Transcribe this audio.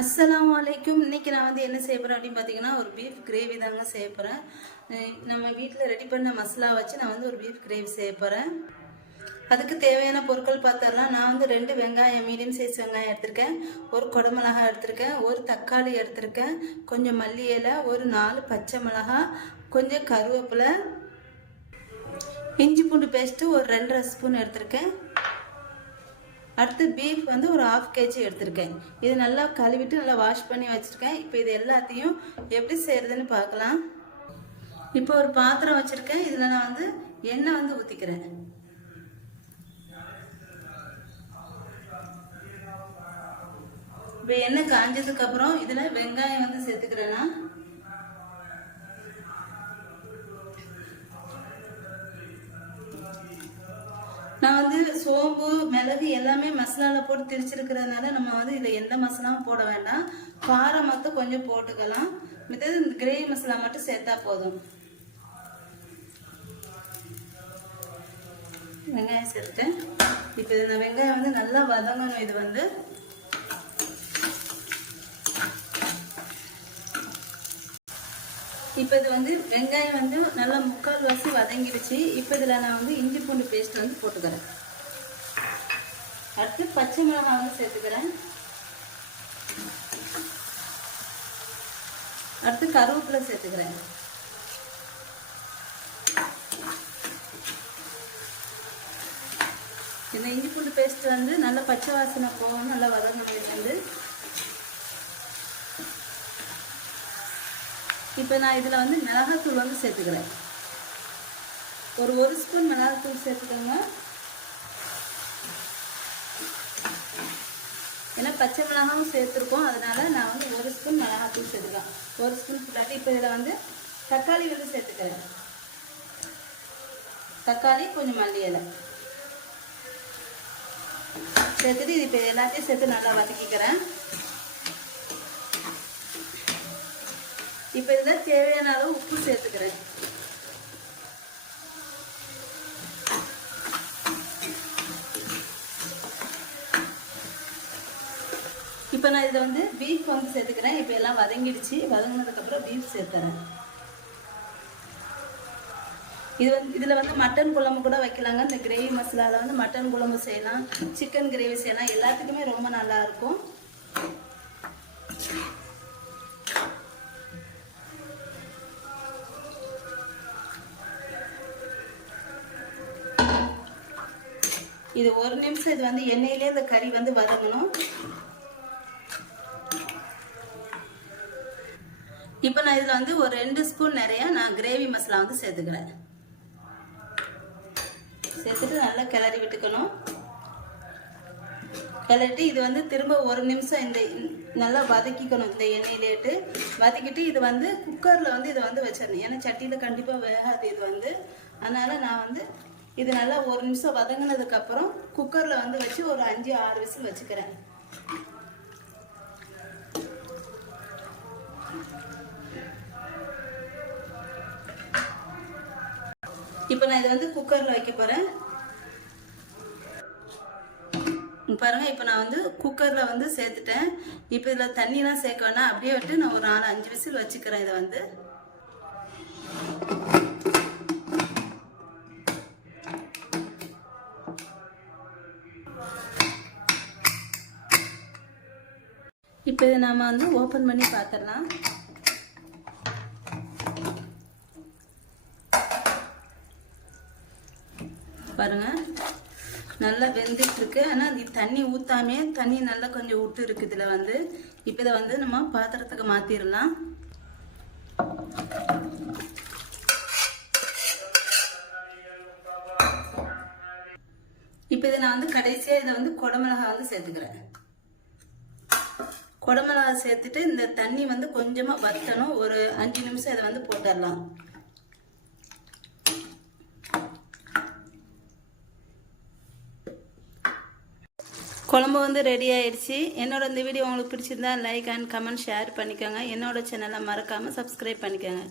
அஸ்ஸலாமு அலைக்கும். இன்றைக்கி நான் வந்து என்ன செய்ய போகிறேன் அப்படின்னு பார்த்தீங்கன்னா, ஒரு பீஃப் கிரேவி தாங்க செய்ய போகிறேன். நம்ம வீட்டில் ரெடி பண்ண மசாலா வச்சு நான் வந்து ஒரு பீஃப் கிரேவி செய்ய போகிறேன். அதுக்கு தேவையான பொருட்கள் பார்த்துடலாம். நான் வந்து 2 வெங்காயம், மீடியம் சைஸ் வெங்காயம் எடுத்திருக்கேன், ஒரு குடமிளகாய் எடுத்திருக்கேன், ஒரு தக்காளி எடுத்திருக்கேன், கொஞ்சம் மல்லி இலை, ஒரு 4 பச்சை மிளகாய், கொஞ்சம் கருவேப்பிலை, இஞ்சி பூண்டு பேஸ்ட்டு ஒரு 2.5 ஸ்பூன் எடுத்திருக்கேன். அடுத்து பீஃப் வந்து ஒரு 1/2 kg எடுத்திருக்கேன். இது நல்லா கழுவிட்டு நல்லா வாஷ் பண்ணி வச்சுருக்கேன். இப்போ இது எல்லாத்தையும் எப்படி செய்கிறதுன்னு பார்க்கலாம். இப்போ ஒரு பாத்திரம் வச்சுருக்கேன். இதில் நான் வந்து எண்ணெய் வந்து ஊற்றிக்கிறேன். இப்போ எண்ணெய் காஞ்சதுக்கப்புறம் இதில் வெங்காயம் வந்து சேர்த்துக்கிறேன்னா, நான் வந்து சோம்பு மிளகு எல்லாமே மசாலாவில் போட்டு திரிச்சிருக்கிறதுனால நம்ம வந்து இதில் எந்த மசாலாவும் போட வேண்டாம். காரம் மட்டும் கொஞ்சம் போட்டுக்கலாம். மித்தது இந்த கிரேவி மசாலா மட்டும் சேர்த்தா போதும். வெங்காயம் சேர்த்துட்டேன். இப்போ இந்த வெங்காயம் வந்து நல்லா வதங்கணும். இது வந்து இப்போ இது வந்து வெங்காயம் வந்து நல்லா 3/4 வதங்கிடுச்சு. இப்போ இதில் நான் வந்து இஞ்சி பூண்டு பேஸ்ட் வந்து போட்டுக்கிறேன். அடுத்து பச்சை மிளகாய் வந்து சேர்த்துக்கிறேன். அடுத்து கருவேப்பிலை சேர்த்துக்கிறேன். இந்த இஞ்சி பூண்டு பேஸ்ட் வந்து நல்லா பச்சை வாசனை போகணும், நல்லா வதங்கணும். வந்து இப்போ நான் இதில் வந்து மிளகாத்தூள் வந்து சேர்த்துக்கிறேன். ஒரு 1 ஸ்பூன் மிளகாத்தூள் சேர்த்துக்கோங்க. ஏன்னா பச்சை மிளகாவும் சேர்த்துருக்கோம், அதனால நான் வந்து 1 ஸ்பூன் மிளகாத்தூள் சேர்த்துக்கலாம். 1 ஸ்பூன் ஃபுல்லாட்டி. இப்போ இதில் வந்து தக்காளி வந்து சேர்த்துக்கிறேன். தக்காளி, கொஞ்சம் மல்லி இலை சேர்த்துட்டு இது இப்போ எல்லாத்தையும் சேர்த்து நல்லா வதக்கிக்கிறேன். இப்போ இதில் தேவையான அளவு உப்பு சேர்த்துக்கிறேன். இப்போ நான் இதில் வந்து பீஃப் வந்து சேர்த்துக்கிறேன். இப்போ எல்லாம் வதங்கிடுச்சு. வதங்கினதுக்கப்புறம் பீஃப் சேர்த்துறேன். இதில் வந்து மட்டன் குழம்பு கூட வைக்கலாங்க. இந்த கிரேவி மசாலாவில் வந்து மட்டன் குழம்பு செய்யலாம், சிக்கன் கிரேவி செய்யலாம். எல்லாத்துக்குமே ரொம்ப நல்லாயிருக்கும். இது 1 நிமிஷம் இது வந்து எண்ணெயிலே இந்த கறி வந்து வதங்கணும். இப்போ நான் இதில் வந்து ஒரு 2 ஸ்பூன் நிறையா நான் கிரேவி மசாலா வந்து சேர்த்துக்கிறேன். சேர்த்துட்டு நல்லா கிளறி விட்டுக்கணும். கிளறிட்டு இது வந்து திரும்ப 1 நிமிஷம் இந்த நல்லா வதக்கிக்கணும். இந்த எண்ணெயிலேட்டு வதக்கிட்டு இது வந்து குக்கரில் வந்து இதை வந்து வச்சிடணும். ஏன்னா சட்டியில் கண்டிப்பாக வேகாது இது வந்து. அதனால் நான் வந்து இது நல்லா 1 நிமிஷம் வதங்கினதுக்கப்புறம் குக்கரில் வந்து வச்சு ஒரு 5-6 விசில் வச்சுக்கிறேன். இப்போ நான் இதை வந்து குக்கரில் வைக்க போகிறேன். பாருங்கள், இப்போ நான் வந்து குக்கரில் வந்து சேர்த்துட்டேன். இப்போ இதில் தண்ணியெலாம் சேர்க்க வேணாம், அப்படியே விட்டு நான் ஒரு 4-5 விசில் வச்சுக்கிறேன். இதை வந்து இப்போ இதை நாம் வந்து ஓப்பன் பண்ணி பார்த்துடலாம். பாருங்கள், நல்லா வெந்துட்டுருக்கு. ஆனால் இது தண்ணி ஊற்றாமே தண்ணி நல்லா கொஞ்சம் விட்டு இருக்குது இதில் வந்து. இப்போ இதை வந்து நம்ம பாத்திரத்துக்கு மாற்றிடலாம். இப்போ இதை நான் வந்து கடைசியாக இதை வந்து குடமிளகாய் வந்து சேர்த்துக்கிறேன். குடமிளகாய் சேர்த்துட்டு இந்த தண்ணி வந்து கொஞ்சமாக வற்றணும். ஒரு 5 நிமிஷம் இதை வந்து போட்டுடலாம். குழம்பு வந்து ரெடி ஆயிடுச்சு. என்னோட இந்த வீடியோ உங்களுக்கு பிடிச்சிருந்தா லைக் அண்ட் கமெண்ட் ஷேர் பண்ணிக்கோங்க. என்னோட சேனலை மறக்காமல் சப்ஸ்கிரைப் பண்ணிக்கோங்க.